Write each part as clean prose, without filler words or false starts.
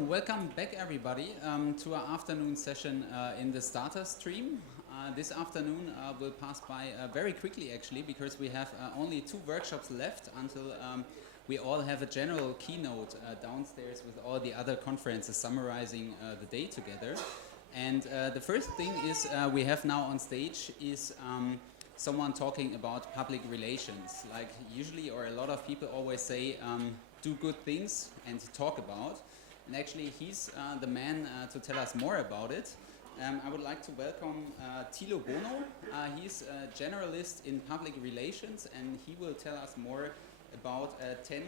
Welcome back, everybody, to our afternoon session in the starter stream. This afternoon will pass by very quickly, actually, because we have only 2 workshops left until we all have a general keynote downstairs with all the other conferences summarizing the day together. And the first thing is we have now on stage is someone talking about public relations. Like usually, or a lot of people always say, do good things and talk about. And actually, he's the man to tell us more about it. I would like to welcome TILO BONOW. He's a generalist in public relations, and he will tell us more about 10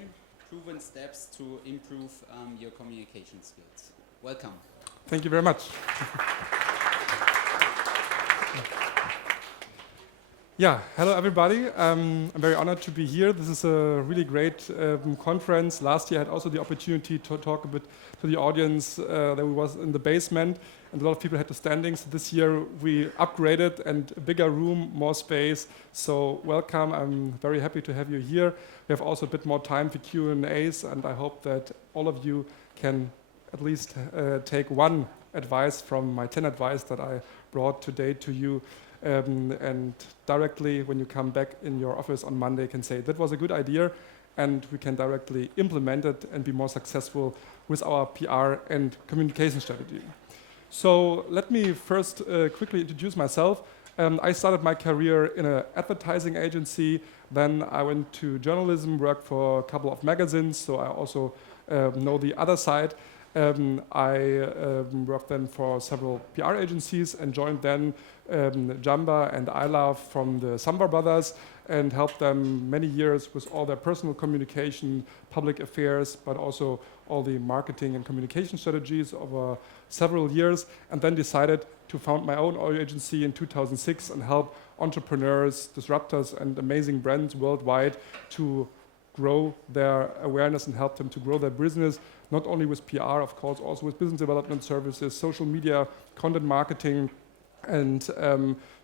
proven steps to improve your communication skills. Welcome. Thank you very much. Yeah, hello everybody. I'm very honored to be here. This is a really great conference. Last year I had also the opportunity to talk a bit to the audience that we was in the basement, and a lot of people had to standing. So this year we upgraded and a bigger room, more space. So welcome. I'm very happy to have you here. We have also a bit more time for Q&As, and I hope that all of you can at least take one advice from my 10 advice that I brought today to you. And directly when you come back in your office on Monday can say that was a good idea, and we can directly implement it and be more successful with our PR and communication strategy. So let me first quickly introduce myself. I started my career in an advertising agency, then I went to journalism, worked for a couple of magazines, so I also know the other side. I worked then for several PR agencies and joined then Jamba and I Love from the Samba brothers and helped them many years with all their personal communication, public affairs, but also all the marketing and communication strategies over several years, and then decided to found my own oil agency in 2006 and help entrepreneurs, disruptors, and amazing brands worldwide to grow their awareness and help them to grow their business, not only with PR, of course, also with business development services, social media, content marketing. And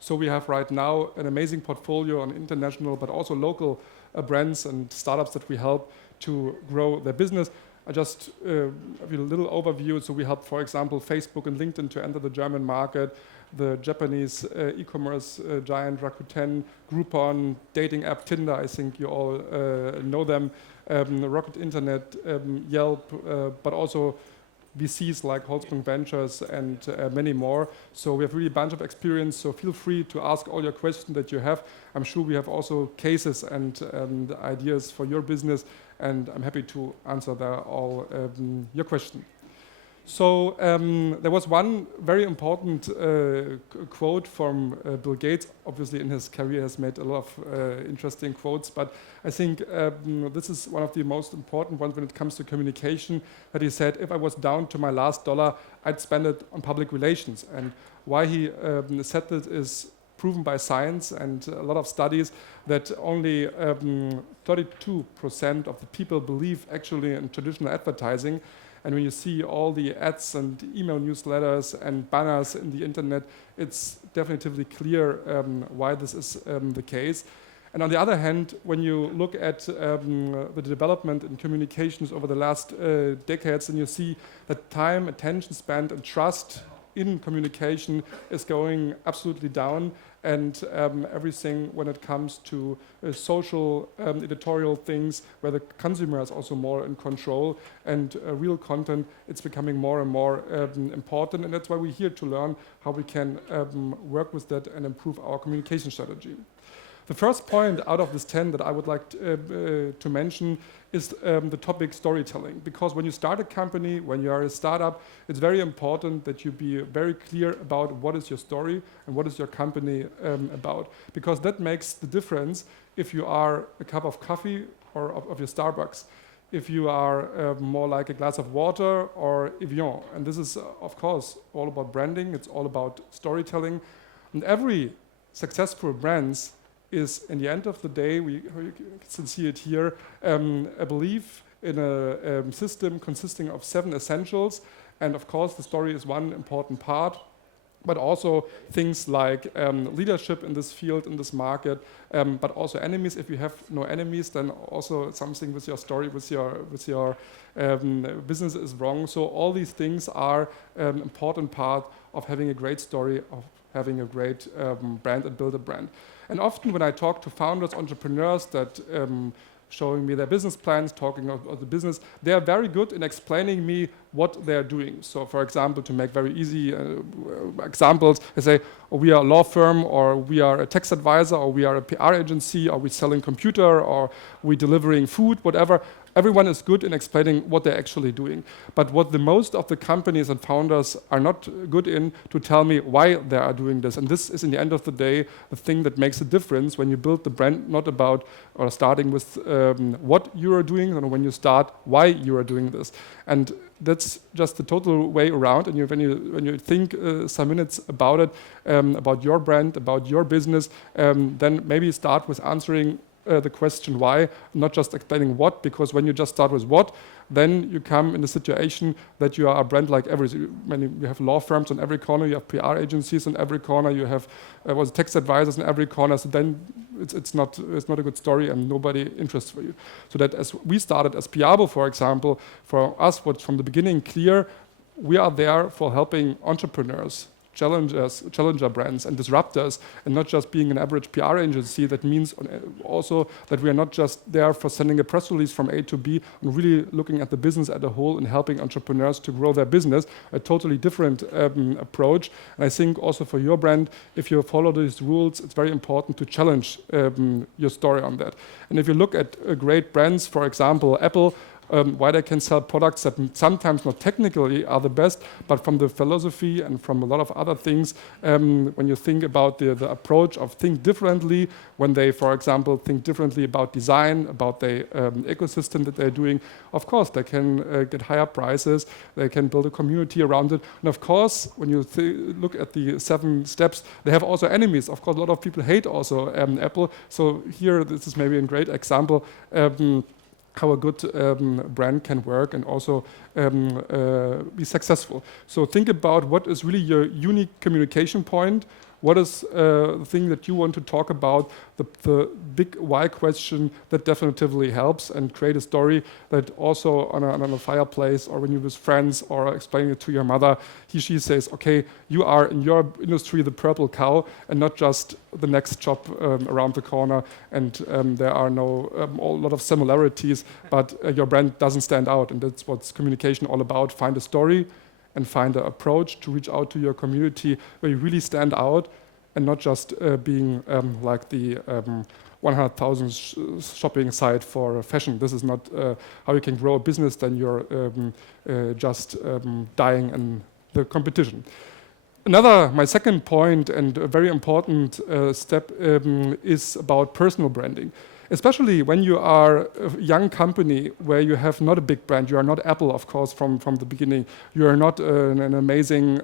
so we have right now an amazing portfolio on international, but also local brands and startups that we help to grow their business. I just give you a little overview. So we help, for example, Facebook and LinkedIn to enter the German market, the Japanese e-commerce giant Rakuten, Groupon, dating app Tinder, I think you all know them, Rocket Internet, Yelp, but also VCs like Holzbrink Ventures and many more. So we have really a bunch of experience, so feel free to ask all your questions that you have. I'm sure we have also cases and ideas for your business, and I'm happy to answer all your questions. So there was one very important quote from Bill Gates. Obviously in his career has made a lot of interesting quotes, but I think this is one of the most important ones when it comes to communication, that he said, if I was down to my last dollar, I'd spend it on public relations. And why he said this is proven by science and a lot of studies that only 32% of the people believe actually in traditional advertising. And when you see all the ads and email newsletters and banners in the internet, it's definitively clear why this is the case. And on the other hand, when you look at the development in communications over the last decades, then you see that time, attention span, and trust in communication is going absolutely down, and everything when it comes to social editorial things where the consumer is also more in control, and real content, it's becoming more and more important, and that's why we're here to learn how we can work with that and improve our communication strategy. The first point out of this 10 that I would like to mention is the topic storytelling. Because when you start a company, when you are a startup, it's very important that you be very clear about what is your story and what is your company about. Because that makes the difference if you are a cup of coffee or of your Starbucks, if you are more like a glass of water or Evian. And this is, of course, all about branding. It's all about storytelling. And every successful brands is, in the end of the day, you can see it here, a belief in a system consisting of 7 essentials. And of course, the story is one important part. but also things like leadership in this field, in this market, but also enemies. If you have no enemies, then also something with your story, with your business is wrong. So all these things are important part of having a great story, of having a great brand and build a brand. And often when I talk to founders, entrepreneurs that showing me their business plans, talking about the business, they are very good in explaining me what they are doing. So for example, to make very easy examples, they say, oh, we are a law firm, or we are a tax advisor, or we are a PR agency, or we're selling computer, or we're delivering food, whatever. Everyone is good in explaining what they're actually doing. But what the most of the companies and founders are not good in to tell me why they are doing this. And this is, in the end of the day, the thing that makes a difference when you build the brand, not about or starting with what you are doing, and when you start why you are doing this. And that's just the total way around. And when you think some minutes about it, about your brand, about your business, then maybe start with answering the question why, not just explaining what, because when you just start with what, then you come in a situation that you are a brand like when you have law firms on every corner, you have PR agencies on every corner, you have tax advisors on every corner, so then it's not a good story and nobody interests for you. So that as we started as Piabo, for example, for us, what's from the beginning clear, we are there for helping entrepreneurs, challenger brands and disruptors, and not just being an average PR agency. That means also that we are not just there for sending a press release from A to B, and really looking at the business as a whole and helping entrepreneurs to grow their business, a totally different approach. And I think also for your brand, if you follow these rules, it's very important to challenge your story on that. And if you look at great brands, for example, Apple, why they can sell products that sometimes not technically are the best, but from the philosophy and from a lot of other things, when you think about the approach of think differently, when they, for example, think differently about design, about the ecosystem that they're doing, of course, they can get higher prices, they can build a community around it. And of course, when you look at the 7 steps, they have also enemies. Of course, a lot of people hate also Apple. So here, this is maybe a great example how a good brand can work and also be successful. So think about what is really your unique communication point. What is the thing that you want to talk about, the big why question that definitively helps, and create a story that also on a fireplace or when you're with friends or explaining it to your mother, she says, okay, you are in your industry the purple cow and not just the next shop around the corner, and there are a lot of similarities, but your brand doesn't stand out, and that's what's communication all about. Find a story and find an approach to reach out to your community where you really stand out, and not just being like the 100,000 shopping site for fashion. This is not how you can grow a business. Then you're just dying in the competition. My second point and a very important step is about personal branding. Especially when you are a young company where you have not a big brand, you are not Apple, of course, from the beginning. You are not an amazing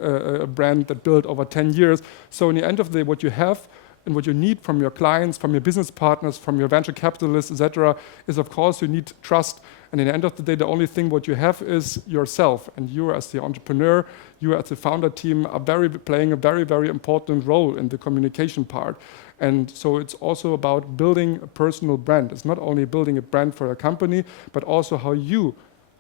brand that built over 10 years. So in the end of the day, what you have and what you need from your clients, from your business partners, from your venture capitalists, etc., is of course you need trust. And in the end of the day, the only thing what you have is yourself. And you as the entrepreneur, you as the founder team are playing a very, very important role in the communication part. And so it's also about building a personal brand. It's not only building a brand for a company, but also how you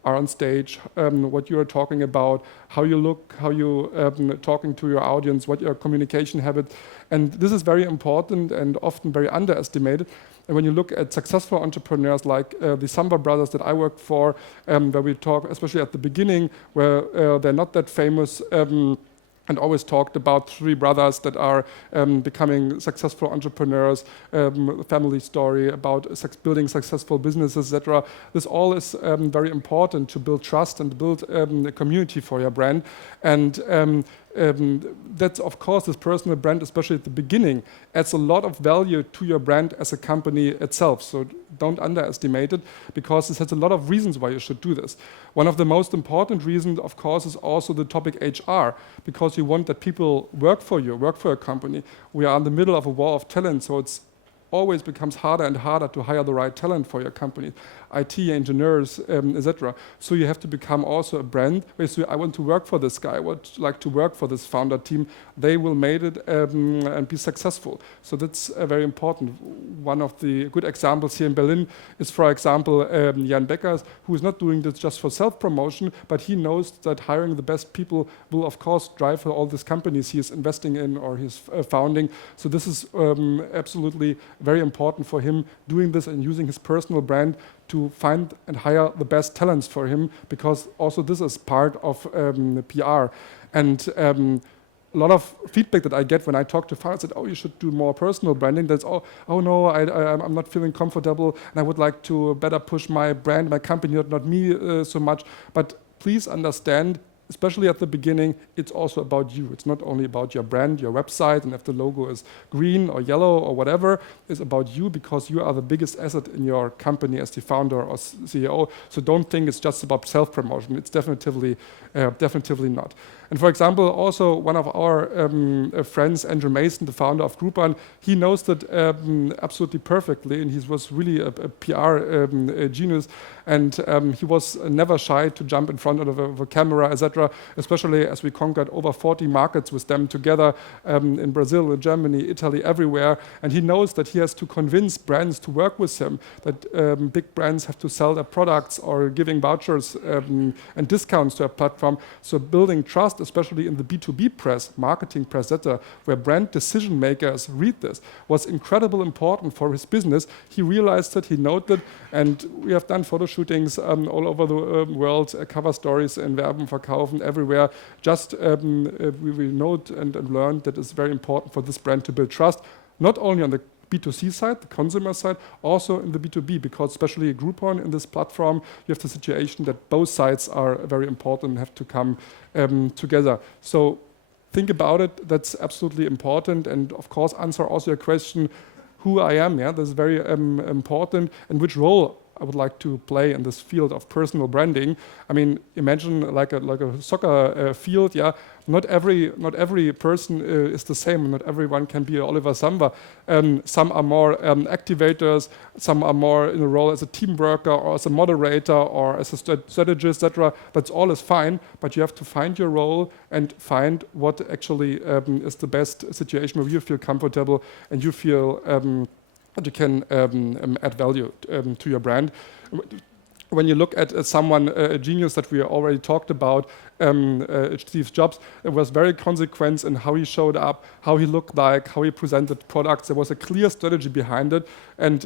are on stage, what you are talking about, how you look, how you talking to your audience, what your communication habits. And this is very important and often very underestimated. And when you look at successful entrepreneurs like the Samba brothers that I worked for, where we talk, especially at the beginning, where they're not that famous, and always talked about 3 brothers that are becoming successful entrepreneurs, family story, about building successful businesses, etc. This all is very important to build trust and build a community for your brand. And that's, of course, this personal brand, especially at the beginning, adds a lot of value to your brand as a company itself. So don't underestimate it, because this has a lot of reasons why you should do this. One of the most important reasons, of course, is also the topic HR, because you want that people work for you, work for a company. We are in the middle of a war of talent, so it's always becomes harder and harder to hire the right talent for your company, IT engineers, etc. So you have to become also a brand where you say, I want to work for this guy, I would like to work for this founder team. They will make it and be successful. So that's very important. One of the good examples here in Berlin is, for example, Jan Beckers, who is not doing this just for self-promotion, but he knows that hiring the best people will, of course, drive for all these companies he is investing in or he's founding. So this is absolutely very important for him, doing this and using his personal brand to find and hire the best talents for him, because also this is part of PR. And a lot of feedback that I get when I talk to founders that, oh, you should do more personal branding. That's, oh no, I'm not feeling comfortable and I would like to better push my brand, my company, not me so much. But please understand, especially at the beginning, it's also about you. It's not only about your brand, your website, and if the logo is green or yellow or whatever, it's about you, because you are the biggest asset in your company as the founder or CEO. So don't think it's just about self-promotion. It's definitely not. And for example, also one of our friends, Andrew Mason, the founder of Groupon, he knows that absolutely perfectly, and he was really a PR genius, and he was never shy to jump in front of a camera, etc., especially as we conquered over 40 markets with them together in Brazil, in Germany, Italy, everywhere. And he knows that he has to convince brands to work with him, that big brands have to sell their products or giving vouchers and discounts to a platform. So building trust, especially in the B2B press, marketing press, etc., where brand decision makers read this, was incredibly important for his business. He realized that, he noted, and we have done photo shootings all over the world, cover stories in Werben, Verkaufen, everywhere. Just we note and learned that it's very important for this brand to build trust, not only on the B2C side, the consumer side, also in the B2B, because especially Groupon in this platform, you have the situation that both sides are very important and have to come together. So think about it, that's absolutely important. And of course, answer also your question, who I am, yeah, that's very important, and which role I would like to play in this field of personal branding. I mean, imagine like a soccer field, yeah. Not every person is the same. Not everyone can be Oliver Samba. Some are more activators. Some are more in a role as a team worker or as a moderator or as a strategist, etc. That's all is fine, but you have to find your role and find what actually is the best situation where you feel comfortable and you feel that you can add value to your brand. When you look at someone, a genius that we already talked about, Steve Jobs, it was very consequent in how he showed up, how he looked like, how he presented products. There was a clear strategy behind it, and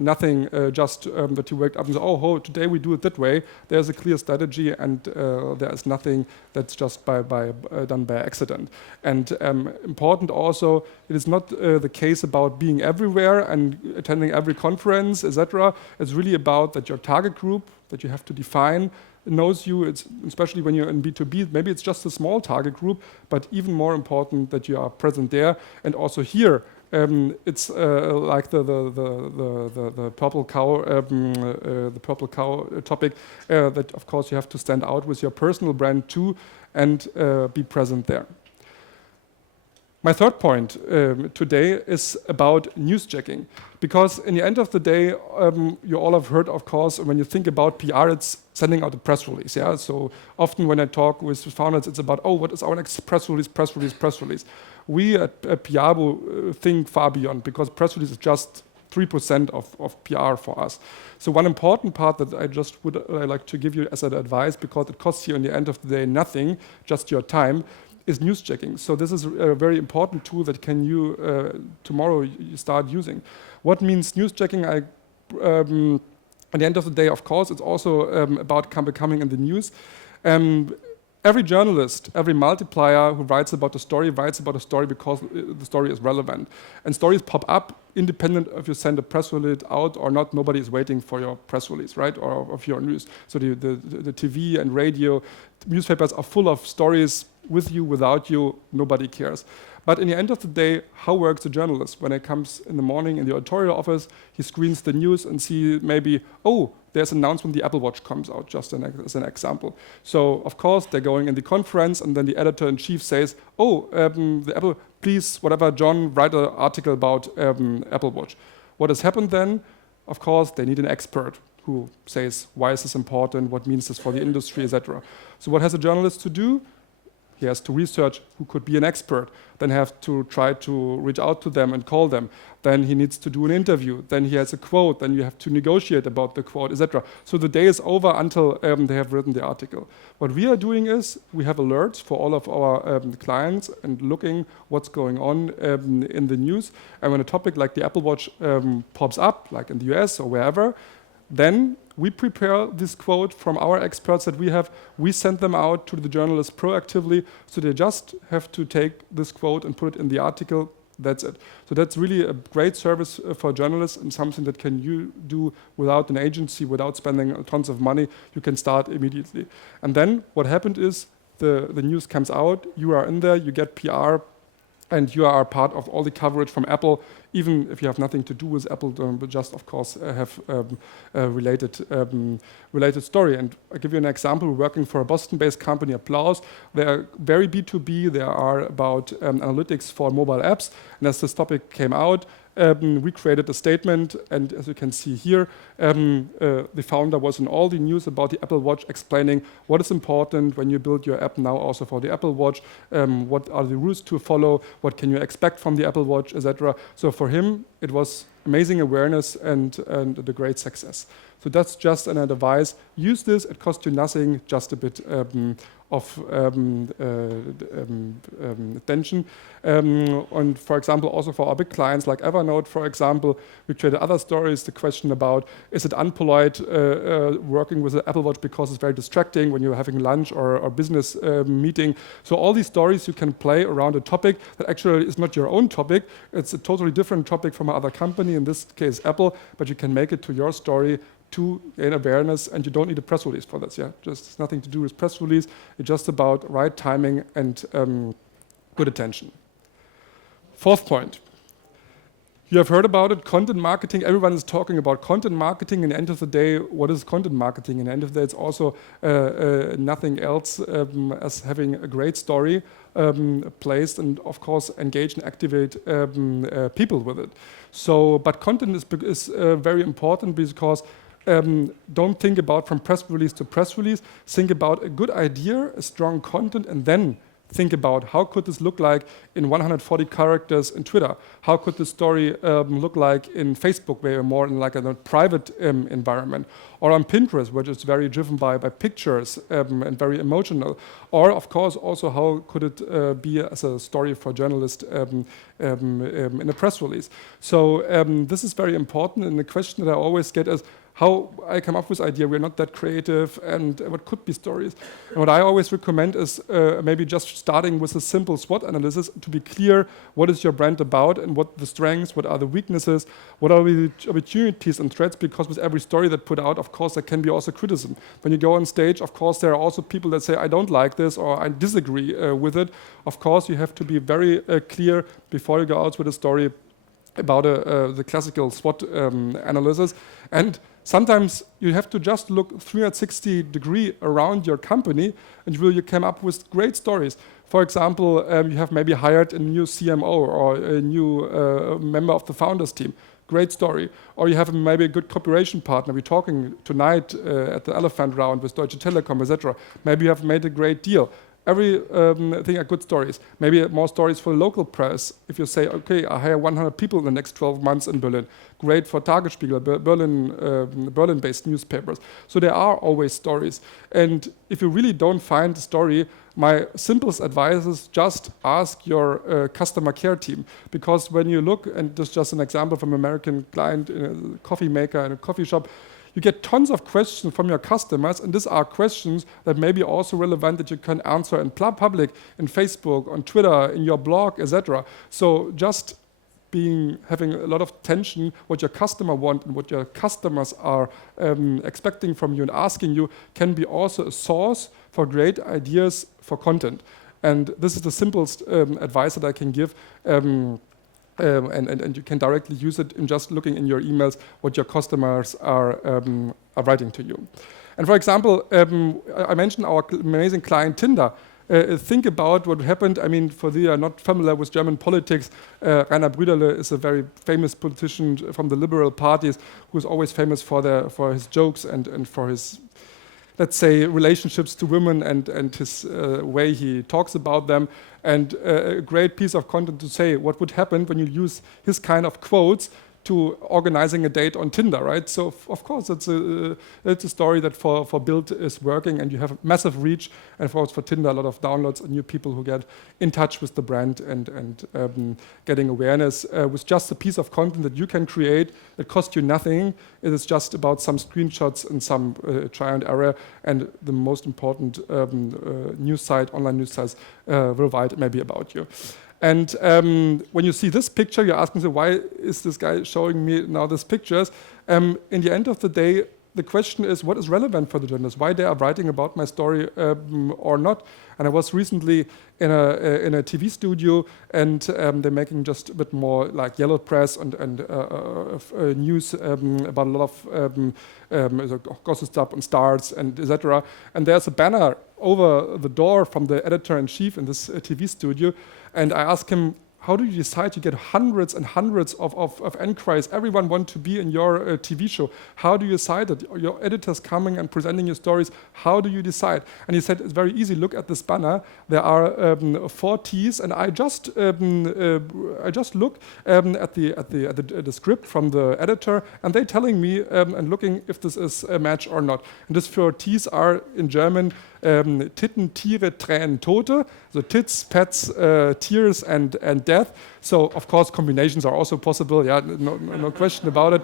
nothing just that he waked up and said, oh, today we do it that way. There's a clear strategy, and there is nothing that's just done by accident. And important also, it is not the case about being everywhere and attending every conference, etc. It's really about that your target group that you have to define knows you. It's especially when you're in B2B, maybe it's just a small target group, but even more important that you are present there. And also here, it's like the purple cow topic, that of course you have to stand out with your personal brand too and be present there. My third point today is about news checking, because in the end of the day, you all have heard, of course, when you think about PR, it's sending out a press release. Yeah. So often when I talk with founders, it's about, what is our next press release? We at Piabo think far beyond, because press release is just 3% of PR for us. So one important part that I just would like to give you as an advice, because it costs you in the end of the day nothing, just your time, is news checking. So this is a very important tool that can you tomorrow you start using. What means news checking? At the end of the day, of course, it's also about becoming in the news. Every journalist, every multiplier who writes about a story because the story is relevant. And stories pop up independent if you send a press release out or not. Nobody is waiting for your press release, right? Or of your news. So the TV and radio, newspapers are full of stories with you, without you, nobody cares. But in the end of the day, how works the journalist? When it comes in the morning in the editorial office, he screens the news and see maybe, there's an announcement the Apple Watch comes out, just as an example. So of course they're going in the conference, and then the editor-in-chief says, the Apple, please, whatever, John, write an article about Apple Watch. What has happened then? Of course, they need an expert who says, why is this important? What means this for the industry, etc. So what has a journalist to do? He has to research who could be an expert, then have to try to reach out to them and call them. Then he needs to do an interview. Then he has a quote. Then you have to negotiate about the quote, etc. So the day is over until they have written the article. What we are doing is we have alerts for all of our clients and looking what's going on in the news. And when a topic like the Apple Watch pops up, like in the US or wherever, then we prepare this quote from our experts that we have. We send them out to the journalists proactively, so they just have to take this quote and put it in the article. That's it. So that's really a great service for journalists and something that you do without an agency, without spending tons of money. You can start immediately. And then what happened is the news comes out, you are in there, you get PR, and you are part of all the coverage from Apple, even if you have nothing to do with Apple, but just, of course, have a related story. And I'll give you an example. We're working for a Boston-based company, Applause. They are very B2B. They are about analytics for mobile apps. And as this topic came out, we created a statement, and as you can see here, the founder was in all the news about the Apple Watch, explaining what is important when you build your app now also for the Apple Watch, what are the rules to follow, what can you expect from the Apple Watch, etc. So for him, it was amazing awareness and a great success. So that's just an advice. Use this, it costs you nothing, just a bit of attention. And for example, also for our big clients like Evernote, for example, we created other stories. The question about, is it unpolite working with the Apple Watch because it's very distracting when you're having lunch or business meeting. So all these stories you can play around a topic that actually is not your own topic. It's a totally different topic from another company, in this case Apple, but you can make it to your story to gain awareness, and you don't need a press release for this. Yeah, just nothing to do with press release. It's just about right timing and good attention. Fourth point. You have heard about it, content marketing. Everyone is talking about content marketing. In the end of the day, what is content marketing? In the end of the day, it's also nothing else as having a great story placed and, of course, engage and activate people with it. So, but content is very important because don't think about from press release to press release. Think about a good idea, a strong content, and then think about how could this look like in 140 characters in Twitter? How could the story look like in Facebook, where you're more in like a private environment? Or on Pinterest, which is very driven by pictures and very emotional? Or, of course, also how could it be as a story for journalists in a press release? So this is very important, and the question that I always get is, how I come up with idea, we're not that creative, and what could be stories. And what I always recommend is maybe just starting with a simple SWOT analysis to be clear what is your brand about and what the strengths, what are the weaknesses, what are the opportunities and threats, because with every story that put out, of course, there can be also criticism. When you go on stage, of course, there are also people that say, I don't like this or I disagree with it. Of course, you have to be very clear before you go out with a story about the classical SWOT analysis. And sometimes you have to just look 360 degrees around your company and you come up with great stories. For example, you have maybe hired a new CMO or a new member of the founders team. Great story. Or you have maybe a good cooperation partner. We're talking tonight at the Elephant Round with Deutsche Telekom, etc. Maybe you have made a great deal. Everything are good stories. Maybe more stories for local press. If you say, okay, I hire 100 people in the next 12 months in Berlin. Great for Tagesspiegel, Berlin-based newspapers. So there are always stories. And if you really don't find a story, my simplest advice is just ask your customer care team. Because when you look, and this is just an example from an American client in a coffee maker in a coffee shop, you get tons of questions from your customers, and these are questions that may be also relevant that you can answer in public, in Facebook, on Twitter, in your blog, etc. So just having a lot of attention what your customer want and what your customers are expecting from you and asking you can be also a source for great ideas for content. And this is the simplest advice that I can give. And you can directly use it in just looking in your emails what your customers are writing to you. And for example, I mentioned our amazing client Tinder. think about what happened. I mean, for those who are not familiar with German politics, Rainer Brüderle is a very famous politician from the liberal parties who is always famous for his jokes and for his, let's say, relationships to women and his way he talks about them. And a great piece of content to say what would happen when you use his kind of quotes to organizing a date on Tinder, right? So of course it's a story that for Bild is working, and you have massive reach, and for Tinder a lot of downloads and new people who get in touch with the brand and getting awareness with just a piece of content that you can create that costs you nothing. It is just about some screenshots and some try and error, and the most important news site, online news sites will write maybe about you. And when you see this picture, you're asking, so why is this guy showing me now these pictures? In the end of the day, the question is, what is relevant for the journalists? Why they are writing about my story or not? And I was recently in a TV studio, and they're making just a bit more like yellow press and news about a lot of gossip stuff on stars and etc. And there's a banner over the door from the editor-in-chief in this TV studio. And I asked him, how do you decide? You get hundreds and hundreds of enquiries. Everyone wants to be in your TV show. How do you decide that? Your editor's coming and presenting your stories. How do you decide? And he said, it's very easy. Look at this banner. There are 4 T's, and I just look at the script from the editor, and they're telling me and looking if this is a match or not. And these 4 T's are in German Titten, Tiere, Tränen, Tote. So tits, pets, tears, and death. So of course combinations are also possible. Yeah, no question about it.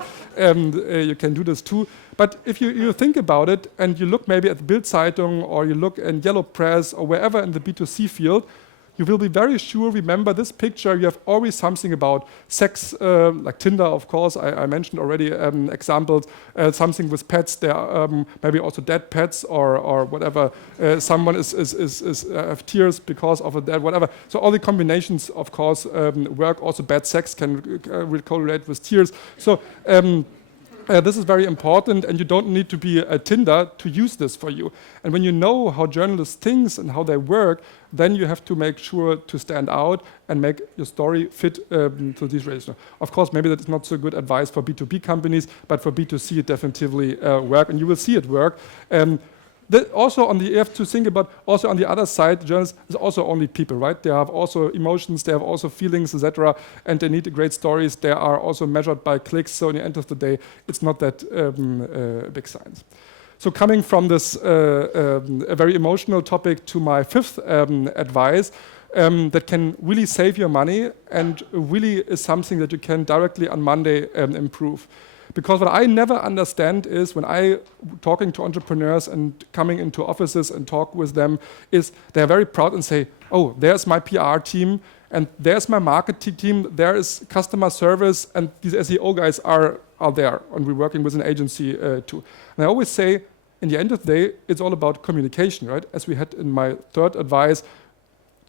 You can do this too. But if you think about it and you look maybe at the Bild Zeitung or you look in Yellow Press or wherever in the B2C field, you will be very sure, remember this picture, you have always something about sex, like Tinder, of course, I mentioned already examples, something with pets, there are maybe also dead pets or whatever, someone is have tears because of a dead, whatever. So all the combinations, of course, work. Also bad sex can correlate with tears. So this is very important, and you don't need to be a Tinder to use this for you. And when you know how journalists think and how they work, then you have to make sure to stand out and make your story fit to these relations. Of course, maybe that is not so good advice for B2B companies, but for B2C it definitely work, and you will see it work. Also you have to think about also on the other side, journalists is also only people, right? They have also emotions, they have also feelings, etc. And they need great stories. They are also measured by clicks. So in the end of the day, it's not that big science. So coming from this a very emotional topic to my 5th advice, that can really save your money and really is something that you can directly on Monday improve. Because what I never understand is when I talking to entrepreneurs and coming into offices and talk with them is they're very proud and say, oh, there's my PR team and there's my marketing team, there is customer service, and these SEO guys are there, and we're working with an agency too. And I always say, in the end of the day, it's all about communication, right? As we had in my 3rd advice,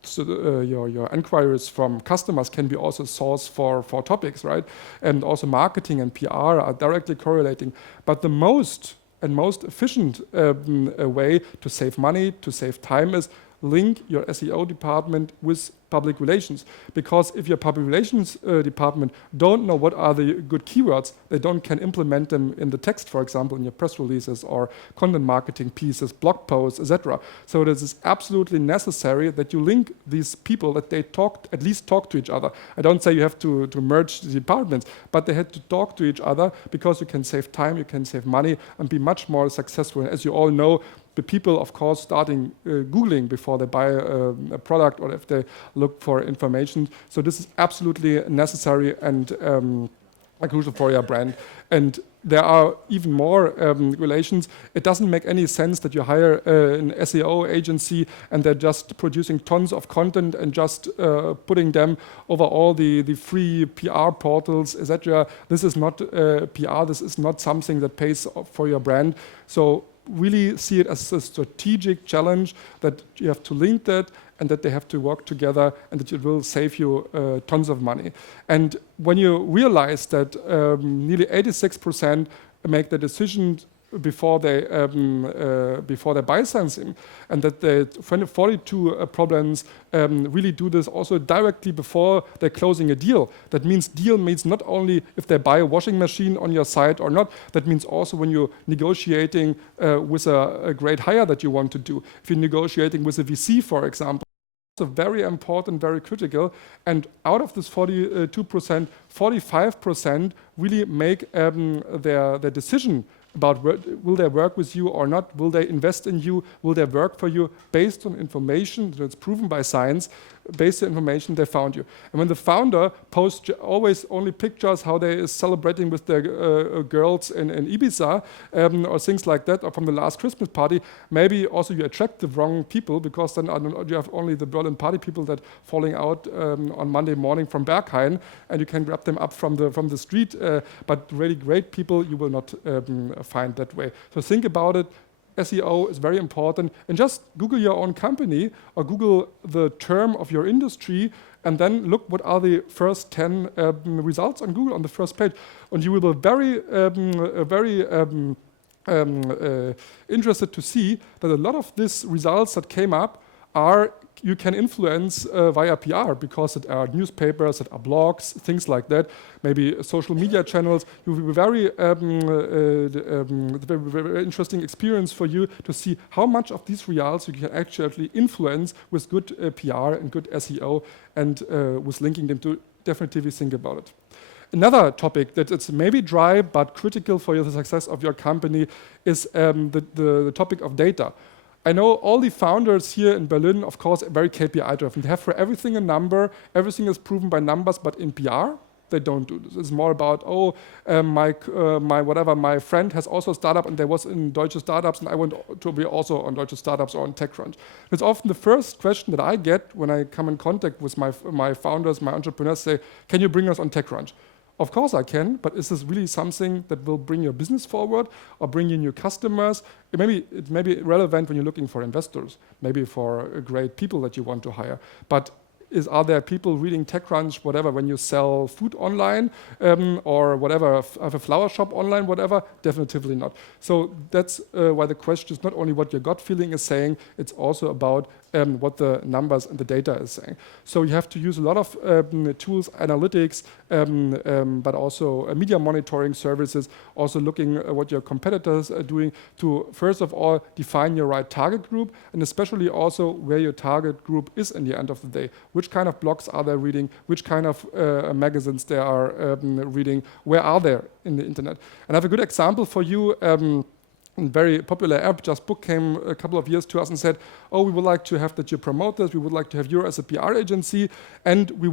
so your inquiries from customers can be also a source for topics, right? And also marketing and PR are directly correlating. But the most efficient way to save money, to save time is link your SEO department with public relations. Because if your public relations department don't know what are the good keywords, they can implement them in the text, for example, in your press releases or content marketing pieces, blog posts, etc. So this is absolutely necessary that you link these people, that they at least talk to each other. I don't say you have to merge the departments, but they had to talk to each other because you can save time, you can save money, and be much more successful. And as you all know, the people, of course, starting Googling before they buy a product or if they look for information. So this is absolutely necessary and crucial for your brand. And there are even more relations. It doesn't make any sense that you hire an SEO agency and they're just producing tons of content and just putting them over all the free PR portals, etc. This is not PR. This is not something that pays for your brand. So really see it as a strategic challenge that you have to link that and that they have to work together and that it will save you tons of money. And when you realize that nearly 86% make the decision before they buy something, and that the 42 problems really do this also directly before they're closing a deal. That means deal means not only if they buy a washing machine on your site or not, that means also when you're negotiating with a great hire that you want to do. If you're negotiating with a VC, for example, also very important, very critical. And out of this 42%, 45% really make their decision about will they work with you or not, will they invest in you, will they work for you based on information that's proven by science, based on information they found you. And when the founder posts always only pictures how they is celebrating with their girls in Ibiza or things like that, or from the last Christmas party, maybe also you attract the wrong people, because then you have only the Berlin party people that falling out on Monday morning from Berghain, and you can grab them up from the street, but really great people you will not find that way. So think about it. SEO is very important, and just Google your own company or Google the term of your industry, and then look what are the first 10 results on Google on the first page, and you will be very interested to see that a lot of these results that came up are you can influence via PR, because it are newspapers, it are blogs, things like that, maybe social media channels. It will be very interesting experience for you to see how much of these results you can actually influence with good PR and good SEO, and with linking them to definitely think about it. Another topic that it's maybe dry but critical for the success of your company is the topic of data. I know all the founders here in Berlin, of course, are very KPI driven. They have for everything a number, everything is proven by numbers, but in PR, they don't do this. It's more about, my friend has also a startup and they was in Deutsche Startups and I want to be also on Deutsche Startups or on TechCrunch. It's often the first question that I get when I come in contact with my founders, my entrepreneurs, say, can you bring us on TechCrunch? Of course I can, but is this really something that will bring your business forward or bring you new customers? It may be relevant when you're looking for investors, maybe for great people that you want to hire. But are there people reading TechCrunch, whatever, when you sell food online or whatever, have a flower shop online, whatever? Definitely not. So that's why the question is not only what your gut feeling is saying, it's also about what the numbers and the data is saying. So you have to use a lot of tools, analytics, but also media monitoring services, also looking at what your competitors are doing to, first of all, define your right target group, and especially also where your target group is in the end of the day. Which kind of blogs are they reading? Which kind of magazines they are reading? Where are they in the internet? And I have a good example for you. A very popular app, Just Book, came a couple of years to us and said, oh, we would like to have that you promote this, we would like to have you as a PR agency, and we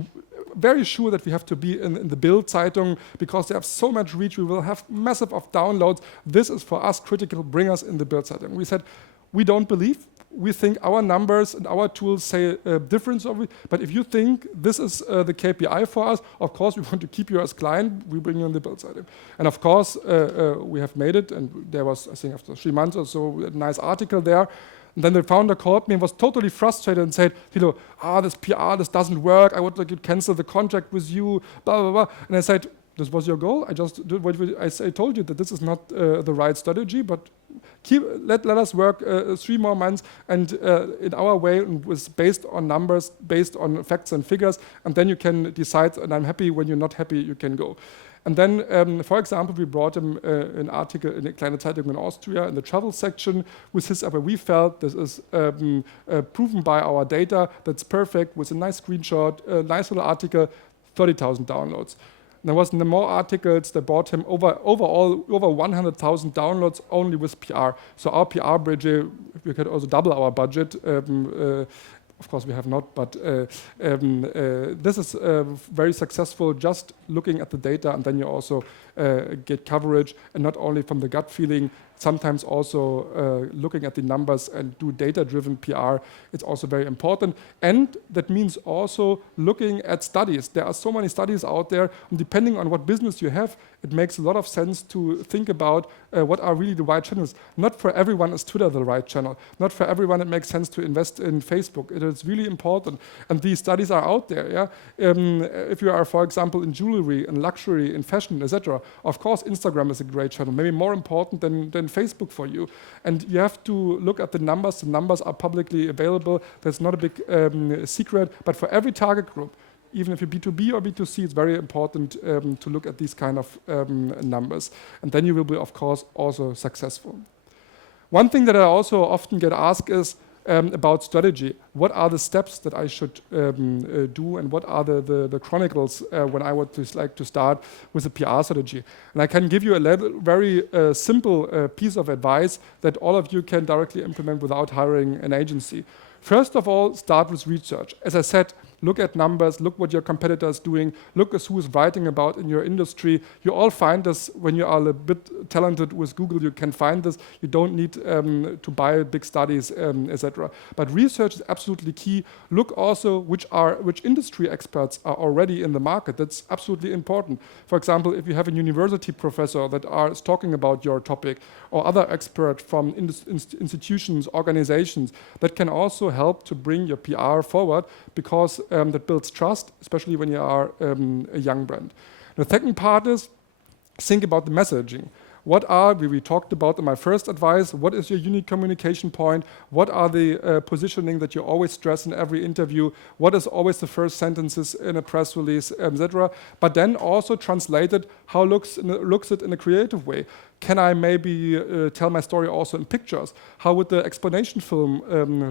very sure that we have to be in the Bild Zeitung because they have so much reach, we will have massive of downloads. This is for us critical, bring us in the Bild Zeitung. We said, we don't believe. We think our numbers and our tools say difference of it, but if you think this is the KPI for us, of course we want to keep you as client, we bring you on the Bild Zeitung. And of course we have made it, and there was, I think after 3 months or so, a nice article there. And then the founder called me and was totally frustrated and said, TILO, this PR, this doesn't work, I would like to cancel the contract with you, blah, blah, blah. And I said, this was your goal? I just did what I told you, that this is not the right strategy, but let us work 3 more months, and in our way, was based on numbers, based on facts and figures, and then you can decide, and I'm happy. When you're not happy, you can go. And then, for example, we brought him an article in a Kleine Zeitung in Austria in the travel section with his app. We felt this is proven by our data, that's perfect, with a nice screenshot, a nice little article, 30,000 downloads. There was no more articles that brought him overall over 100,000 downloads only with PR. So our PR budget, we could also double our budget. Of course we have not, but this is very successful, just looking at the data, and then you also get coverage, and not only from the gut feeling, sometimes also looking at the numbers and do data-driven PR. It's also very important. And that means also looking at studies. There are so many studies out there, and depending on what business you have, it makes a lot of sense to think about what are really the right channels. Not for everyone is Twitter the right channel. Not for everyone it makes sense to invest in Facebook. It is really important. And these studies are out there. Yeah? If you are, for example, in jewelry, in luxury, in fashion, etc., of course, Instagram is a great channel, maybe more important than Facebook for you. And you have to look at the numbers. The numbers are publicly available. That's not a big secret. But for every target group, even if you're B2B or B2C, it's very important to look at these kind of numbers. And then you will be, of course, also successful. One thing that I also often get asked is about strategy. What are the steps that I should do, and what are the chronicles when I would like to start with a PR strategy? And I can give you a very simple piece of advice that all of you can directly implement without hiring an agency. First of all, start with research. As I said, look at numbers, look what your competitor is doing, look at who is writing about in your industry. You all find this when you are a bit talented with Google, you can find this. You don't need to buy big studies, etc. But research is absolutely key. Look also which industry experts are already in the market. That's absolutely important. For example, if you have a university professor that is talking about your topic, or other expert from institutions, organizations, that can also help to bring your PR forward, because that builds trust, especially when you are a young brand. The second part is think about the messaging. What are, we talked about in my first advice, what is your unique communication point? What are the positioning that you always stress in every interview? What is always the first sentences in a press release, etc.? But then also translate it, how looks it in a creative way? Can I maybe tell my story also in pictures? How would the explanation film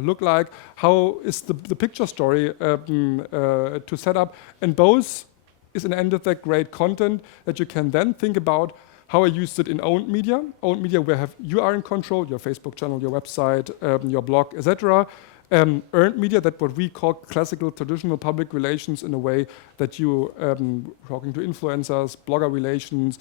look like? How is the picture story to set up? And both is in the end of that great content that you can then think about how I used it in owned media where you are in control, your Facebook channel, your website, your blog, etc. Earned media, that what we call classical, traditional public relations, in a way that you talking to influencers, blogger relations,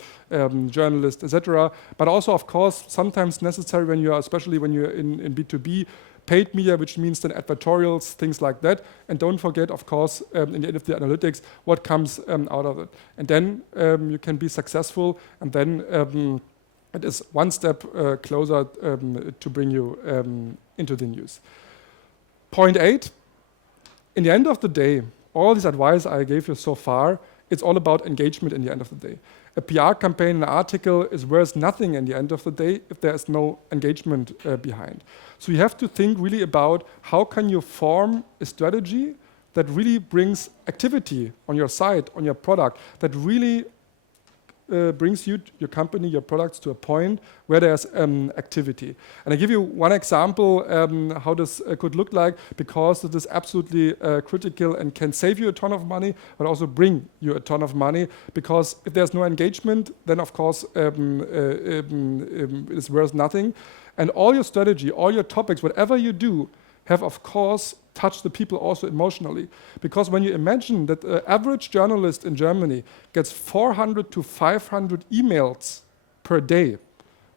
journalists, etc. But also, of course, sometimes necessary when you are, especially when you're in B2B, paid media, which means then advertorials, things like that. And don't forget, of course, in the end of the analytics, what comes out of it. And then you can be successful, and then it is one step closer to bring you into the news. Point 8, in the end of the day, all this advice I gave you so far, it's all about engagement in the end of the day. A PR campaign, an article is worth nothing in the end of the day if there is no engagement behind. So you have to think really about how can you form a strategy that really brings activity on your site, on your product, that really brings you, your company, your products to a point where there's activity. And I give you one example how this could look like, because it is absolutely critical and can save you a ton of money, but also bring you a ton of money. Because if there's no engagement, then of course it's worth nothing. And all your strategy, all your topics, whatever you do, have of course touched the people also emotionally. Because when you imagine that the average journalist in Germany gets 400 to 500 emails per day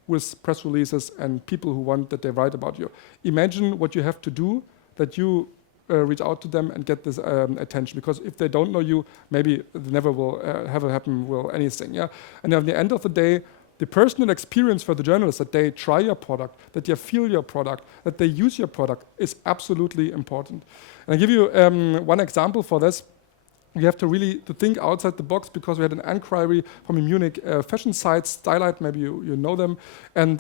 with press releases and people who want that they write about you, imagine what you have to do that you reach out to them and get this attention. Because if they don't know you, maybe it never will happen will anything. Yeah? And at the end of the day, the personal experience for the journalists, that they try your product, that they feel your product, that they use your product, is absolutely important. And I'll give you one example for this. You have to really think outside the box, because we had an inquiry from a Munich fashion site, Stylight, maybe you know them, and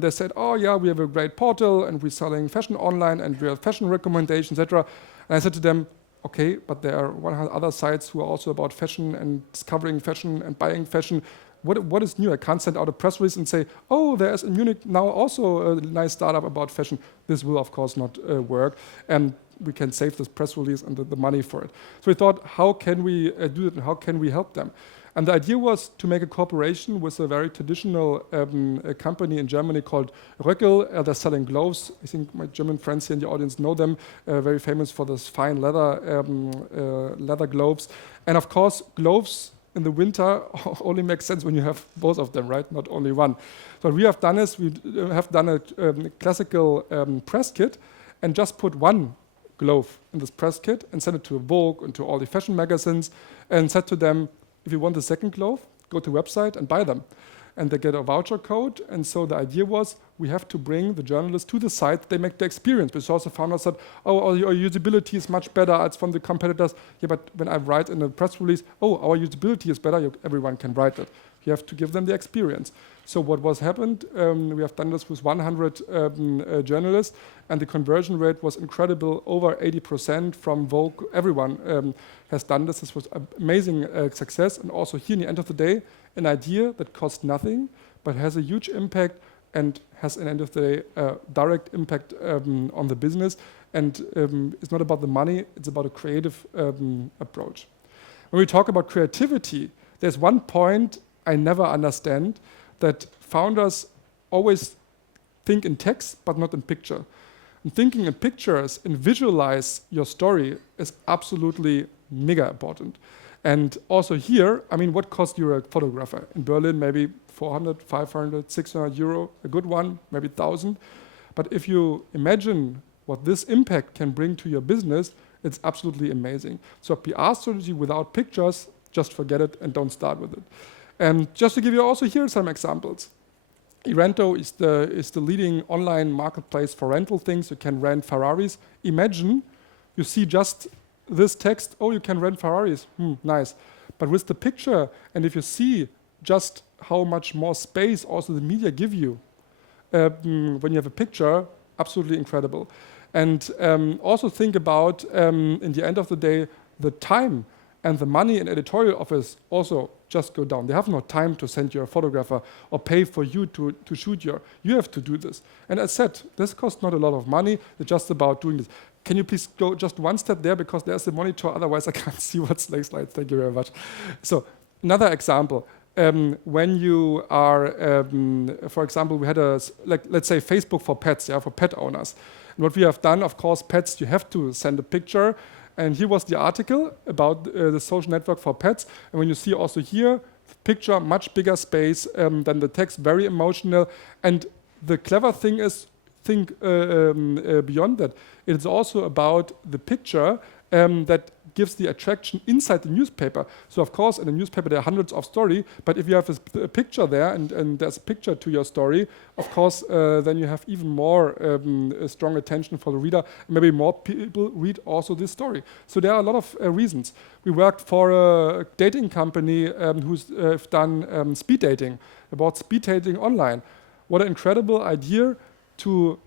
they said, oh yeah, we have a great portal and we're selling fashion online and we have fashion recommendations, etc. And I said to them, okay, but there are 100 other sites who are also about fashion and discovering fashion and buying fashion. What is new? I can't send out a press release and say, oh, there's in Munich now also a nice startup about fashion. This will, of course, not work. And we can save this press release and the money for it. So we thought, how can we do it and how can we help them? And the idea was to make a cooperation with a very traditional company in Germany called Röckel. They're selling gloves. I think my German friends here in the audience know them. Very famous for this fine leather gloves. And of course, gloves in the winter only makes sense when you have both of them, right? Not only one. So what we have done is we have done a classical press kit and just put one glove in this press kit and sent it to Vogue and to all the fashion magazines and said to them, if you want the second glove, go to website and buy them. And they get a voucher code. And so the idea was we have to bring the journalists to the site. They make the experience. Because the founders said, oh, your usability is much better. It's from the competitors. Yeah, but when I write in a press release, oh, our usability is better, everyone can write it. You have to give them the experience. So what was happened, we have done this with 100 journalists, and the conversion rate was incredible, over 80% from Vogue. Everyone has done this. This was an amazing success. And also here, in the end of the day, an idea that costs nothing, but has a huge impact and has, at the end of the day, a direct impact on the business. And it's not about the money, it's about a creative approach. When we talk about creativity, there's one point I never understand, that founders always think in text, but not in picture. And thinking in pictures and visualize your story is absolutely mega important. And also here, I mean, what cost you a photographer? In Berlin, maybe 400, 500, 600 euro, a good one, maybe 1,000. But if you imagine what this impact can bring to your business, it's absolutely amazing. So a PR strategy without pictures, just forget it and don't start with it. And just to give you also here some examples. eRento is the leading online marketplace for rental things. You can rent Ferraris. Imagine you see just this text, oh, you can rent Ferraris, nice. But with the picture, and if you see just how much more space also the media give you when you have a picture, absolutely incredible. And also think about, in the end of the day, the time and the money in editorial office also just go down. They have no time to send you a photographer or pay for you to shoot you have to do this. And as said, this costs not a lot of money. It's just about doing this. Can you please go just one step there, because there's the monitor, otherwise I can't see what's next slide. Thank you very much. So another example, when you are, for example, we had let's say Facebook for pets, yeah, for pet owners. And what we have done, of course, pets, you have to send a picture. And here was the article about the social network for pets. And when you see also here, picture, much bigger space than the text, very emotional. And the clever thing is, think beyond that. It's also about the picture that gives the attraction inside the newspaper. So of course, in a newspaper, there are hundreds of stories, but if you have a picture there and there's a picture to your story, of course, then you have even more strong attention for the reader. Maybe more people read also this story. So there are a lot of reasons. We worked for a dating company who's done speed dating, about speed dating online. What an incredible idea to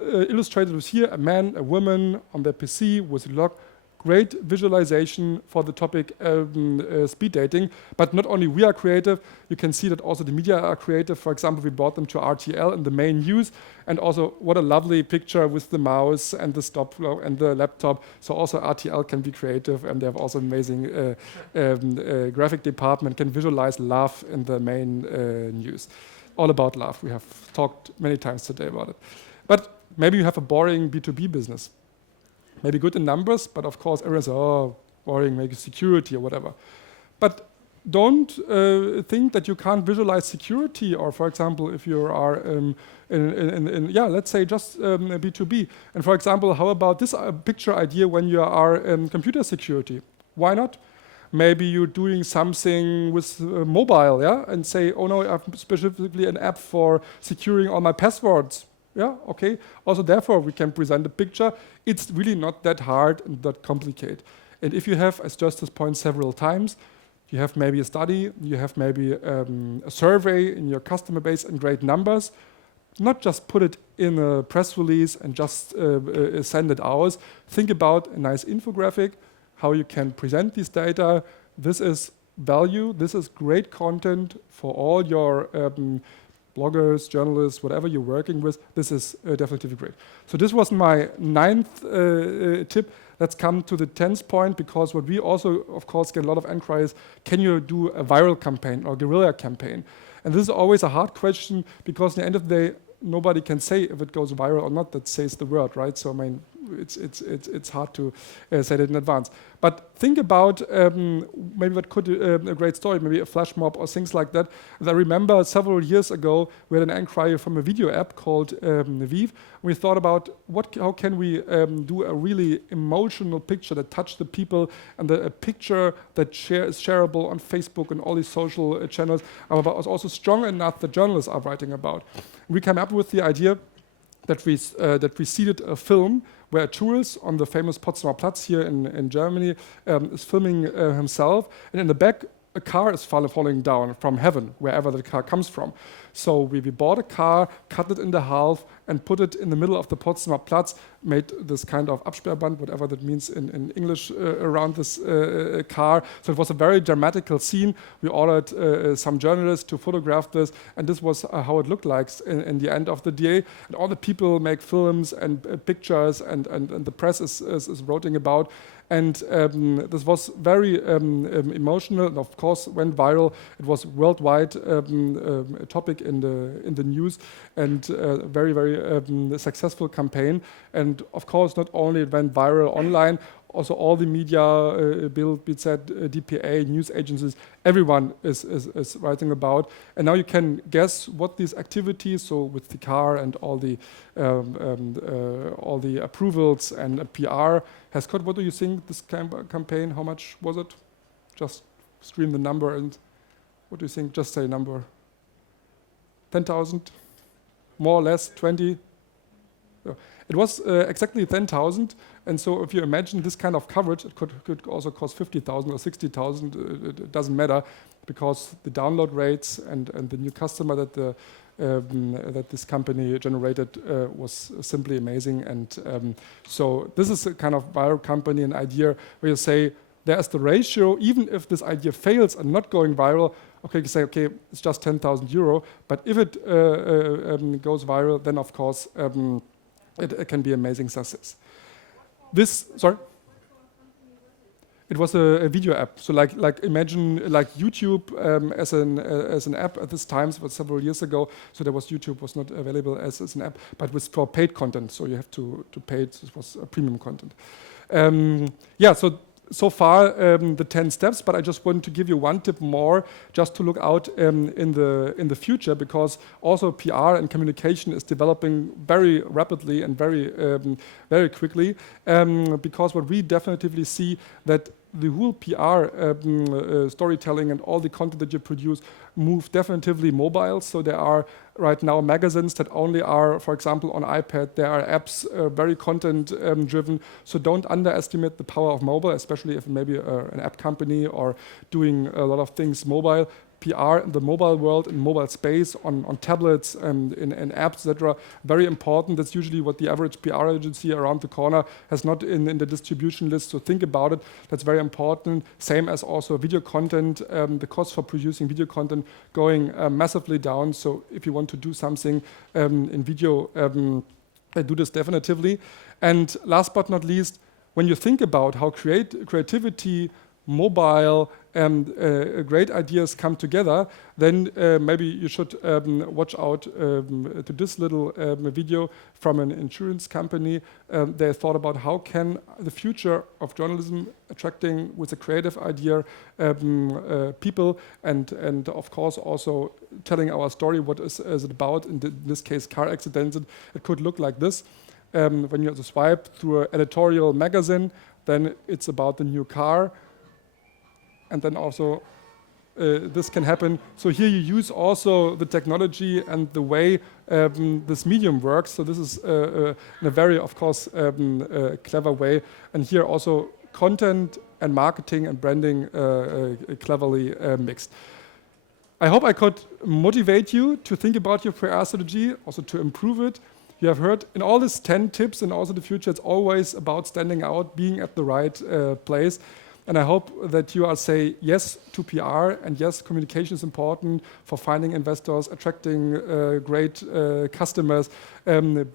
illustrate it with here, a man, a woman on their PC with a log. Great visualization for the topic speed dating, but not only we are creative, you can see that also the media are creative. For example, we brought them to RTL in the main news, and also what a lovely picture with the mouse and the stop and the laptop. So also RTL can be creative, and they have also amazing graphic department, can visualize love in the main news. All about love. We have talked many times today about it. But maybe you have a boring B2B business. Maybe good in numbers, but of course everyone says, oh, boring, maybe security or whatever. But don't think that you can't visualize security, or for example, if you are let's say just B2B. And for example, how about this picture idea when you are in computer security? Why not? Maybe you're doing something with mobile, yeah, and say, oh no, I have specifically an app for securing all my passwords. Yeah, okay. Also, therefore, we can present a picture. It's really not that hard and that complicated. And if you have, as Justice pointed several times, you have maybe a study, you have maybe a survey in your customer base and great numbers, not just put it in a press release and just send it out. Think about a nice infographic, how you can present this data. This is value. This is great content for all your bloggers, journalists, whatever you're working with. This is definitely great. So this was my 9th tip. Let's come to the 10th point, because what we also, of course, get a lot of inquiries, can you do a viral campaign or guerrilla campaign? And this is always a hard question, because at the end of the day, nobody can say if it goes viral or not. That says the word, right? So I mean, it's hard to say that in advance. But think about maybe what could a great story, maybe a flash mob or things like that. And I remember several years ago we had an inquiry from a video app called Vive. We thought about how can we do a really emotional picture that touches the people, and a picture that is shareable on Facebook and all these social channels, but was also strong enough that journalists are writing about. We came up with the idea that we seeded a film where a tourist on the famous Potsdamer Platz here in Germany is filming himself, and in the back a car is falling down from heaven, wherever the car comes from. So we bought a car, cut it into half, and put it in the middle of the Potsdamer Platz, made this kind of Absperrband, whatever that means in English, around this car. So it was a very dramatical scene. We ordered some journalists to photograph this, and this was how it looked like in the end of the day. And all the people make films and pictures, and the press is writing about. And this was very emotional, and of course went viral. It was worldwide a topic in the news, and very, very successful campaign. And of course, not only it went viral online, also all the media, Bild, BZ, DPA, news agencies, everyone is writing about. And now you can guess what these activities, so with the car and all the approvals and PR has got. What do you think this campaign, how much was it? Just scream the number, and what do you think? Just say a number. 10,000? More or less, 20? It was exactly 10,000, and so if you imagine this kind of coverage, it could also cost 50,000 or 60,000. It doesn't matter, because the download rates and the new customer that this company generated was simply amazing. And so this is a kind of viral company, an idea where you say there's the ratio, even if this idea fails and not going viral. Okay, you say, okay, it's just 10,000 euro, but if it goes viral, then of course it can be amazing success. Sorry? It was a video app. So like imagine like YouTube as an app at this time. It was several years ago. So there was YouTube was not available as an app, but it was for paid content. So you have to pay it. It was premium content. So far the 10 steps, but I just want to give you one tip more, just to look out in the future, because also PR and communication is developing very rapidly and very quickly. Because what we definitively see that the whole PR storytelling and all the content that you produce move definitively mobile. So there are right now magazines that only are, for example, on iPad. There are apps very content driven. So don't underestimate the power of mobile, especially if maybe an app company or doing a lot of things mobile. PR in the mobile world, in mobile space, on tablets and in apps, etc. Very important. That's usually what the average PR agency around the corner has not in the distribution list. So think about it. That's very important. Same as also video content. The cost for producing video content going massively down. So if you want to do something in video, do this definitively. And last but not least, when you think about how creativity, mobile, and great ideas come together, then maybe you should watch out to this little video from an insurance company. They thought about how can the future of journalism attracting with a creative idea people, and of course also telling our story. What is it about? In this case, car accidents. It could look like this. When you swipe through an editorial magazine, then it's about the new car. And then also this can happen. So here you use also the technology and the way this medium works. So this is in a very, of course, clever way. And here also content and marketing and branding cleverly mixed. I hope I could motivate you to think about your PR strategy, also to improve it. You have heard in all these 10 tips and also the future, it's always about standing out, being at the right place. And I hope that you are say yes to PR, and yes, communication is important for finding investors, attracting great customers,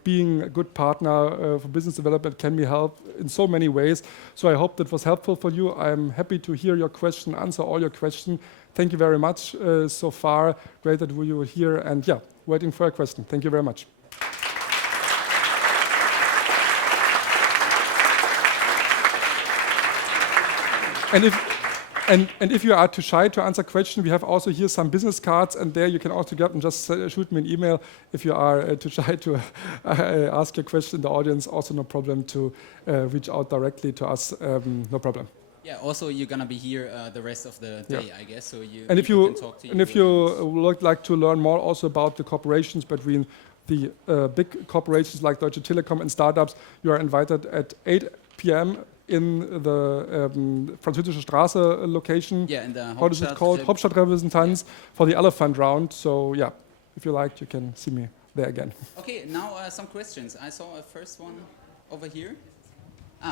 being a good partner for business development can be helped in so many ways. So I hope that was helpful for you. I'm happy to hear your question, answer all your questions. Thank you very much so far. Great that you were here, and yeah, waiting for a question. Thank you very much. And if you are too shy to answer questions, we have also here some business cards, and there you can also get and just shoot me an email if you are too shy to ask your question in the audience. Also, no problem to reach out directly to us. No problem. Yeah. Also, you're gonna be here the rest of the day, I guess. So you and can talk to if you would like to learn more also about the cooperations between the big corporations like Deutsche Telekom and startups, you are invited at 8 p.m. in the Französische Straße location. Yeah, in the how is it called? Hauptstadtrepräsentanz for the elephant round. So yeah, if you like, you can see me there again. Okay, now some questions. I saw a first one over here.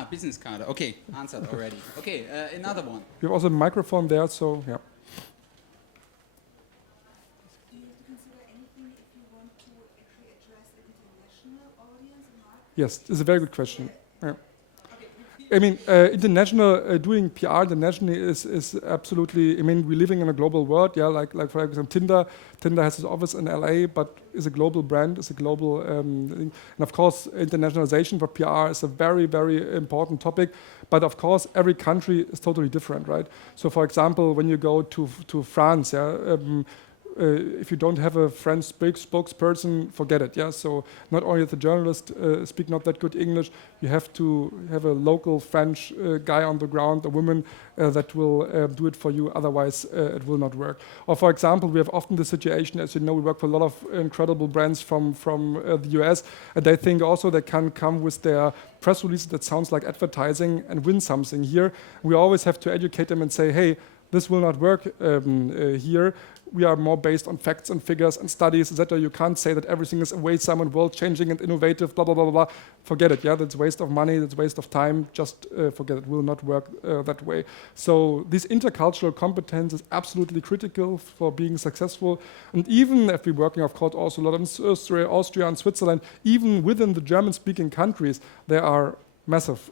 Business card. Okay, answered already. Okay, another one. We have also a microphone there, so yeah. Do you have to consider anything if you want to actually address an international audience and market? Yes, it's a very good question. Yeah. I mean, international doing PR internationally is absolutely. I mean, we're living in a global world. Yeah, like for example, Tinder. Tinder has its office in LA, but is a global brand. Is a global thing. And of course, internationalization for PR is a very, very important topic. But of course, every country is totally different, right? So, for example, when you go to France, yeah. If you don't have a French spokesperson, forget it. Yeah. So not only the journalists speak not that good English, you have to have a local French guy on the ground, a woman that will do it for you. Otherwise, it will not work. Or for example, we have often the situation, as you know, we work for a lot of incredible brands from the US, and they think also they can come with their press release that sounds like advertising and win something here. We always have to educate them and say, hey, this will not work here. We are more based on facts and figures and studies, etc. You can't say that everything is awesome and world-changing and innovative, blah, blah, blah, blah. Forget it, yeah? That's waste of money, that's waste of time. Just forget it. It will not work that way. So this intercultural competence is absolutely critical for being successful. And even if we're working, of course, also a lot in Austria and Switzerland, even within the German-speaking countries, there are massive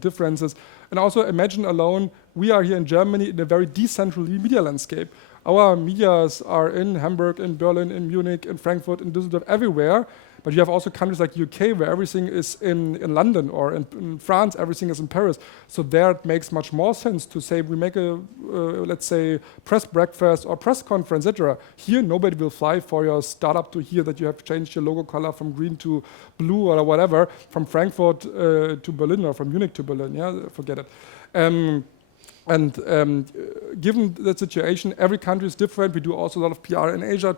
differences. And also imagine alone, we are here in Germany in a very decentralized media landscape. Our medias are in Hamburg, in Berlin, in Munich, in Frankfurt, in Düsseldorf, everywhere. But you have also countries like UK where everything is in London, or in France, everything is in Paris. So there it makes much more sense to say we make a, let's say, press breakfast or press conference, etc. Here, nobody will fly for your startup to hear that you have changed your logo color from green to blue or whatever, from Frankfurt to Berlin or from Munich to Berlin. Yeah, forget it. And given that situation, every country is different. We do also a lot of PR in Asia.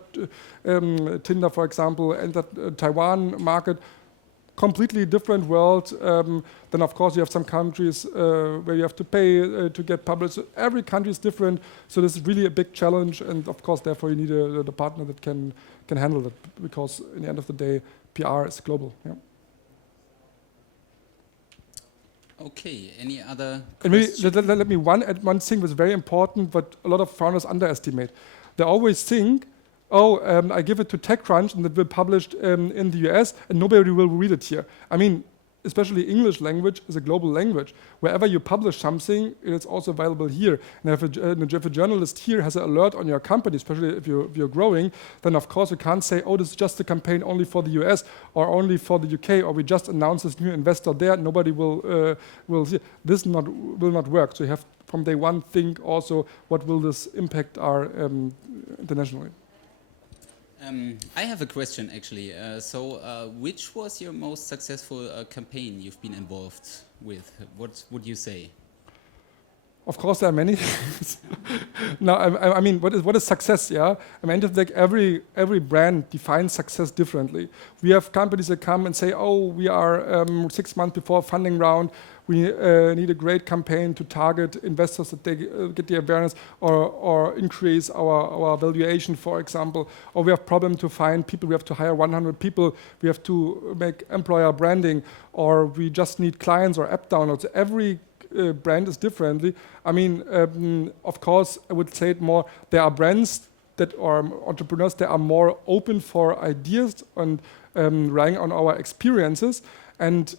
Tinder, for example, entered Taiwan market, completely different world. Then, of course, you have some countries where you have to pay to get published. So every country is different. So this is really a big challenge. And, of course, therefore, you need a partner that can handle it. Because, in the end of the day, PR is global. Yeah. Okay, any other questions? Let me add one thing that's very important, but a lot of founders underestimate. They always think, I give it to TechCrunch and it will be published in the US and nobody will read it here. I mean, especially English language is a global language. Wherever you publish something, it's also available here. And if a journalist here has an alert on your company, especially if you're growing, then of course you can't say, this is just a campaign only for the US or only for the UK, or we just announced this new investor there. Nobody will see. This will not work. So you have from day one think also what will this impact our internationally. I have a question actually. Which was your most successful campaign you've been involved with? What would you say? Of course, there are many. No, I mean, what is success? Yeah, I mean, every brand defines success differently. We have companies that come and say, we are 6 months before funding round. We need a great campaign to target investors that they get the awareness or increase our valuation, for example. Or we have problem to find people. We have to hire 100 people. We have to make employer branding, or we just need clients or app downloads. Every brand is differently. I mean, of course, I would say it more. There are brands that are entrepreneurs that are more open for ideas and relying on our experiences. And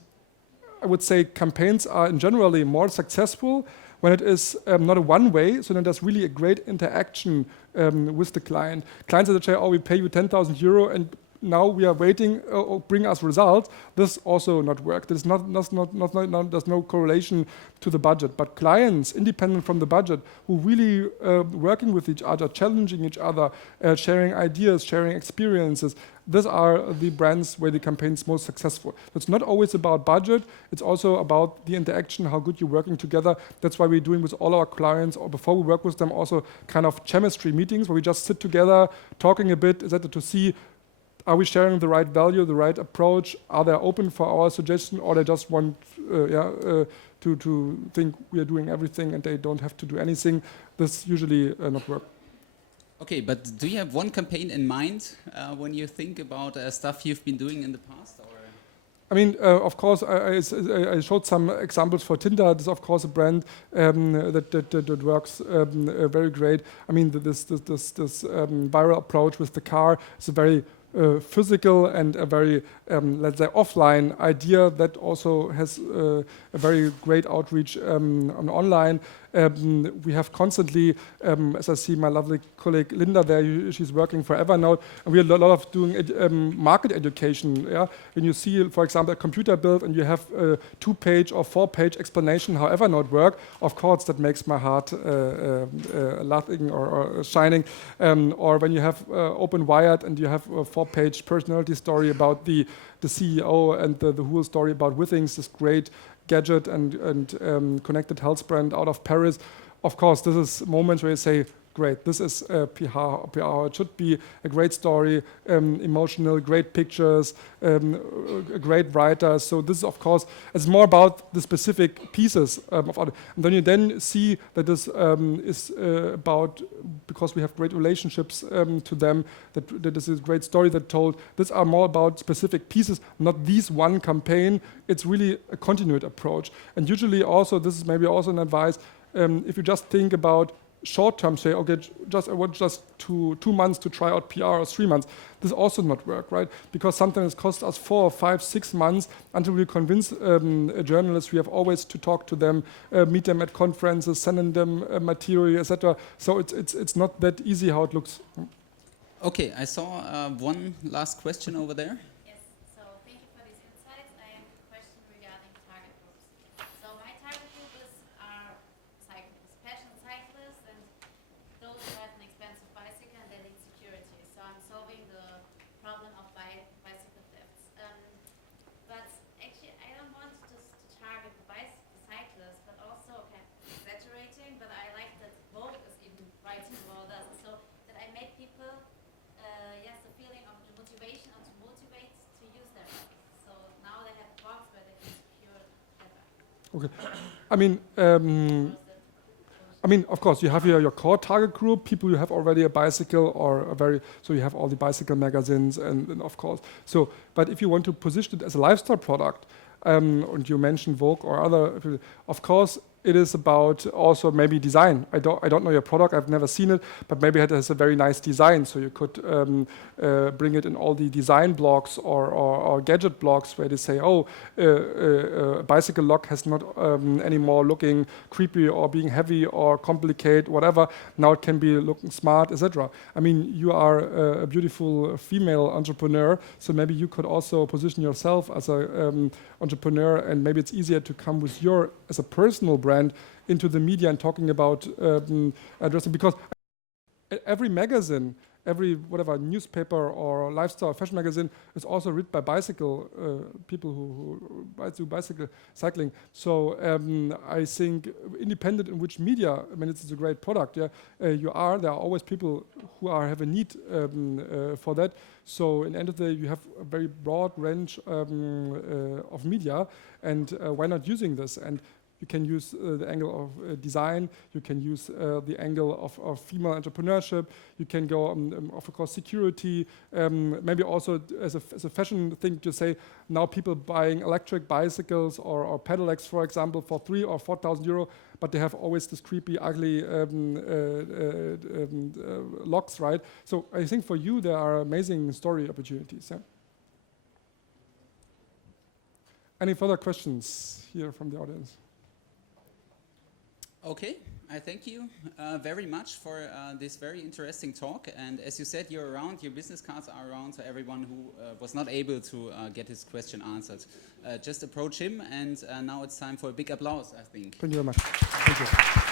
I would say campaigns are generally more successful when it is not a one way, so then there's really a great interaction with the client. Clients that say, we pay you 10,000 euro and now we are waiting, bring us results. This also not work. There's there's no correlation to the budget. But clients, independent from the budget, who really working with each other, challenging each other, sharing ideas, sharing experiences, these are the brands where the campaign's most successful. It's not always about budget, it's also about the interaction, how good you're working together. That's why we're doing with all our clients, or before we work with them, also kind of chemistry meetings where we just sit together, talking a bit, etc., to see, are we sharing the right value, the right approach? Are they open for our suggestion, or they just want to think we are doing everything and they don't have to do anything? This usually not work. Okay, but do you have one campaign in mind when you think about stuff you've been doing in the past? Or? I mean, of course, I showed some examples for Tinder. This is, of course, a brand that works very great. I mean, this viral approach with the car is a very physical and a very, let's say, offline idea that also has a very great outreach on online. We have constantly, as I see my lovely colleague Linda there, she's working for Evernote, and we have a lot of doing market education. Yeah? When you see, for example, a computer build and you have a 2-page or 4-page explanation how Evernote work, of course that makes my heart laughing or shining. Or when you have Open Wired and you have a 4-page personality story about the CEO and the whole story about Withings, this great gadget and connected health brand out of Paris. Of course, this is moments where you say, great, this is PR. It should be a great story, emotional, great pictures, a great writer. So this is, of course, it's more about the specific pieces of art. And then you then see that this is about, because we have great relationships to them, that this is a great story that told. These are more about specific pieces, not these one campaign. It's really a continued approach. And usually also, this is maybe also an advice, if you just think about short term, say, okay, I want just 2 months to try out PR or 3 months. This also not work, right? Because sometimes it costs us 4, 5, 6 months until we convince a journalist. We have always to talk to them, meet them at conferences, sending them material, etc. So it's not that easy how it looks. Okay, I saw one last question over there. Okay, I mean, of course, you have your core target group, people who have already a bicycle or so you have all the bicycle magazines and of course. So, but if you want to position it as a lifestyle product, and you mentioned Vogue or other, of course, it is about also maybe design. I don't know your product, I've never seen it, but maybe it has a very nice design. So you could bring it in all the design blogs or gadget blogs where they say, oh, a bicycle lock has not anymore looking creepy or being heavy or complicated, whatever. Now it can be looking smart, etc. I mean, you are a beautiful female entrepreneur, so maybe you could also position yourself as a entrepreneur, and maybe it's easier to come with your, as a personal brand, into the media and talking about addressing, because every magazine, every whatever newspaper or lifestyle fashion magazine is also written by bicycle people who do bicycle cycling. So I think independent in which media, I mean, it's a great product. Yeah, there are always people who have a need for that. So in the end of the day, you have a very broad range of media, and why not using this? And you can use the angle of design, you can use the angle of female entrepreneurship, you can go of course security, maybe also as a fashion thing to say, now people buying electric bicycles or pedelecs, for example, for 3,000 or 4,000 euro, but they have always this creepy, ugly locks, right? So I think for you there are amazing story opportunities. Yeah? Any further questions here from the audience? Okay, I thank you very much for this very interesting talk. And as you said, you're around, your business cards are around, so everyone who was not able to get his question answered, just approach him. And now it's time for a big applause, I think. Thank you very much. Thank you.